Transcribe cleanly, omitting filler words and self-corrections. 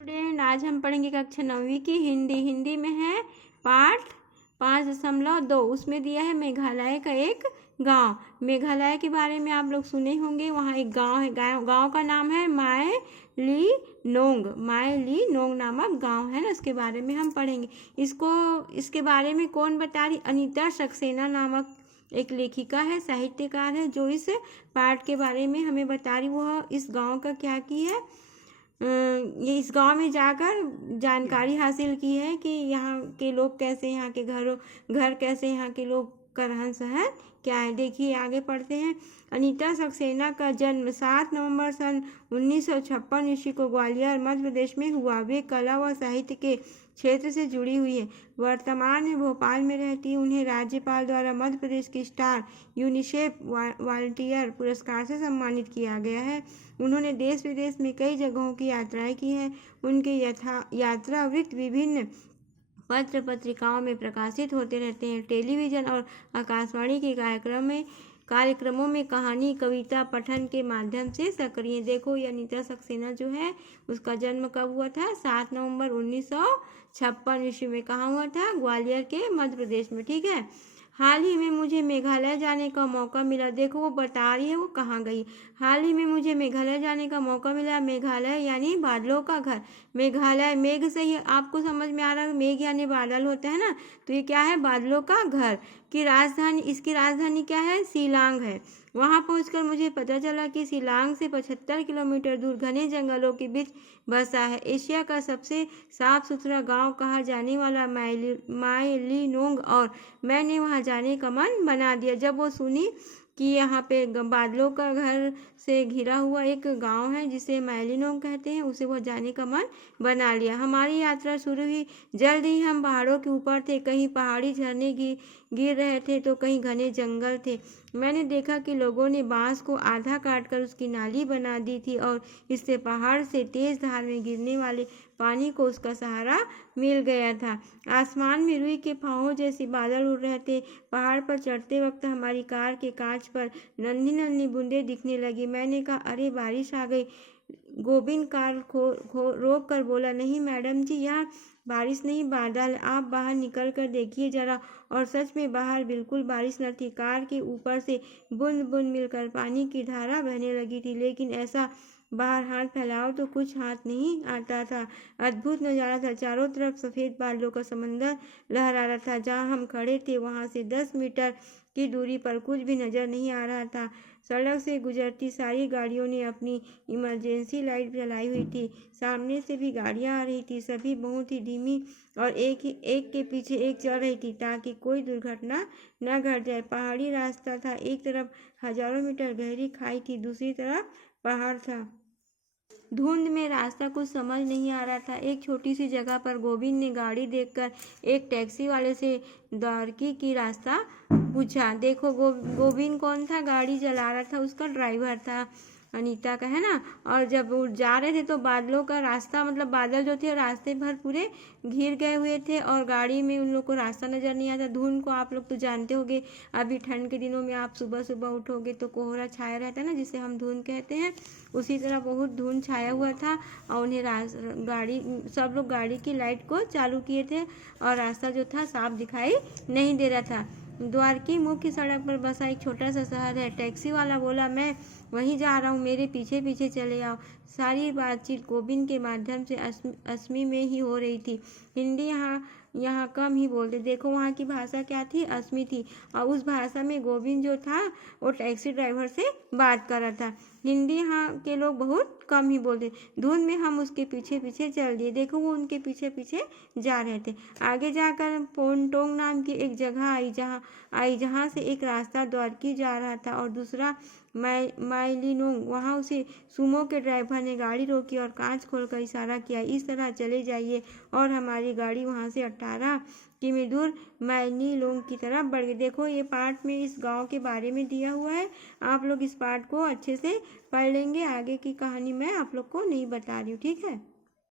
Student, आज हम पढ़ेंगे कक्षा 9वीं की हिंदी में है पाठ 5.2। उसमें दिया है मेघालय का एक गांव। मेघालय के बारे में आप लोग सुने होंगे। वहाँ एक गांव है, गांव का नाम है माय ली नोंग नामक गांव है ना, उसके बारे में हम पढ़ेंगे। इसके बारे में कौन बता रही? अनीता सक्सेना नामक एक लेखिका है, साहित्यकार है, जो इस पाठ के बारे में हमें बता रही। वह इस गांव का क्या की है, ये इस गांव में जाकर जानकारी हासिल की है कि यहाँ के लोग कैसे, यहाँ के घर कैसे, यहाँ के लोग का रहन सहन क्या है। देखिए आगे पढ़ते हैं। अनीता सक्सेना का जन्म 7 नवंबर सन 1956 ईस्वी को ग्वालियर मध्य प्रदेश में हुआ। वे कला व साहित्य के क्षेत्र से जुड़ी हुई है। वर्तमान में भोपाल में रहती है। उन्हें राज्यपाल द्वारा मध्य प्रदेश की स्टार यूनिसेफ वॉलंटियर पुरस्कार से सम्मानित किया गया है। उन्होंने देश विदेश में कई जगहों की यात्राएं की हैं। उनके यात्रा वृत्त विभिन्न पत्र पत्रिकाओं में प्रकाशित होते रहते हैं। टेलीविजन और आकाशवाणी के कार्यक्रमों में कहानी कविता पठन के माध्यम से सक्रिय। देखो ये अनीता सक्सेना जो है, उसका जन्म कब हुआ था? 7 नवंबर 1956 ईस्वी में। कहाँ हुआ था? ग्वालियर के मध्य प्रदेश में। ठीक है। हाल ही में मुझे मेघालय जाने का मौका मिला। देखो वो बता रही है वो कहाँ गई। हाल ही में मुझे मेघालय जाने का मौका मिला। मेघालय यानी बादलों का घर। मेघालय मेघ से ही आपको समझ में आ रहा है, मेघ यानी बादल होता है ना, तो ये क्या है? बादलों का घर की राजधानी। इसकी राजधानी क्या है? शिलांग है। वहां पहुंचकर मुझे पता चला कि शिलांग से 75 किलोमीटर दूर घने जंगलों के बीच बसा है एशिया का सबसे साफ सुथरा गांव कहा जाने वाला मायलिनोंग, और मैंने वहां जाने का मन बना दिया। जब वो सुनी कि यहाँ पे बादलों का घर से घिरा हुआ एक गांव है जिसे मायलिनोंग कहते हैं, उसे वह जाने का मन बना लिया। हमारी यात्रा शुरू हुई। जल्द ही हम पहाड़ों के ऊपर थे। कहीं पहाड़ी झरने गिर रहे थे तो कहीं घने जंगल थे। मैंने देखा कि लोगों ने बांस को आधा काटकर उसकी नाली बना दी थी और इससे पहाड़ से तेज धार में गिरने वाले पानी को उसका सहारा मिल गया था। आसमान में रुई के फाहों जैसे बादल उड़ रहे थे। पहाड़ पर चढ़ते वक्त हमारी कार के कांच पर नन्ही नन्ही बूंदें दिखने लगी। मैंने कहा, अरे बारिश आ गई। गोविंद कार रोक कर बोला, नहीं मैडम जी, यहाँ बारिश नहीं बादल। आप बाहर निकल कर देखिए जरा। और सच में बाहर बिल्कुल बारिश न थी। कार के ऊपर से बूंद बूंद मिलकर पानी की धारा बहने लगी थी, लेकिन ऐसा बाहर हाथ फैलाओ तो कुछ हाथ नहीं आता था। अद्भुत नज़ारा था। चारों तरफ सफ़ेद बादलों का समंदर लहरा रहा था। जहाँ हम खड़े थे वहाँ से 10 मीटर की दूरी पर कुछ भी नजर नहीं आ रहा था। सड़क से गुजरती सारी गाड़ियों ने अपनी इमरजेंसी लाइट जलाई हुई थी। सामने से भी गाड़ियां आ रही थी, सभी बहुत ही धीमी और एक के पीछे एक चल रही थी ताकि कोई दुर्घटना न घट जाए। पहाड़ी रास्ता था। एक तरफ हजारों मीटर गहरी खाई थी, दूसरी तरफ पहाड़ था। धुंध में रास्ता कुछ समझ नहीं आ रहा था। एक छोटी सी जगह पर गोविंद ने गाड़ी देखकर एक टैक्सी वाले से द्वारकी की रास्ता पूछा। देखो गोविंद कौन था? गाड़ी चला रहा था, उसका ड्राइवर था अनीता का, है ना। और जब वो जा रहे थे तो बादलों का रास्ता, मतलब बादल जो थे रास्ते भर पूरे घिर गए हुए थे और गाड़ी में उन लोग को रास्ता नजर नहीं आता। धुंध को आप लोग तो जानते होंगे, अभी ठंड के दिनों में आप सुबह सुबह उठोगे तो कोहरा छाया रहता है ना, जिसे हम धुंध कहते हैं। उसी तरह बहुत धुंध छाया हुआ था और उन्हें सब लोग गाड़ी की लाइट को चालू किए थे और रास्ता जो था साफ दिखाई नहीं दे रहा था। द्वारकी मुख्य सड़क पर बसा एक छोटा सा शहर है। टैक्सी वाला बोला, मैं वहीं जा रहा हूँ, मेरे पीछे पीछे चले आओ। सारी बातचीत गोविंद के माध्यम से असमी में ही हो रही थी। हिंदी यहाँ कम ही बोलते। देखो वहाँ की भाषा क्या थी? असमी थी। और उस भाषा में गोविंद जो था वो टैक्सी ड्राइवर से बात कर रहा था। हिंदी यहाँ के लोग बहुत कम ही बोलते। धुंध में हम उसके पीछे पीछे चल दिए। देखो वो उनके पीछे पीछे जा रहे थे। आगे जाकर पोनटोंग नाम की एक जगह आई जहाँ से एक रास्ता द्वारकी जा रहा था और दूसरा मायलिनोंग। वहाँ उसे सुमो के ड्राइवर ने गाड़ी रोकी और कांच खोलकर इशारा किया, इस तरह चले जाइए। और हमारी गाड़ी वहाँ से 18 किमी दूर मायलिनोंग की तरफ बढ़ गई। देखो ये पाठ में इस गांव के बारे में दिया हुआ है। आप लोग इस पाठ को अच्छे से पढ़ लेंगे। आगे की कहानी मैं आप लोग को नहीं बता रही हूँ, ठीक है।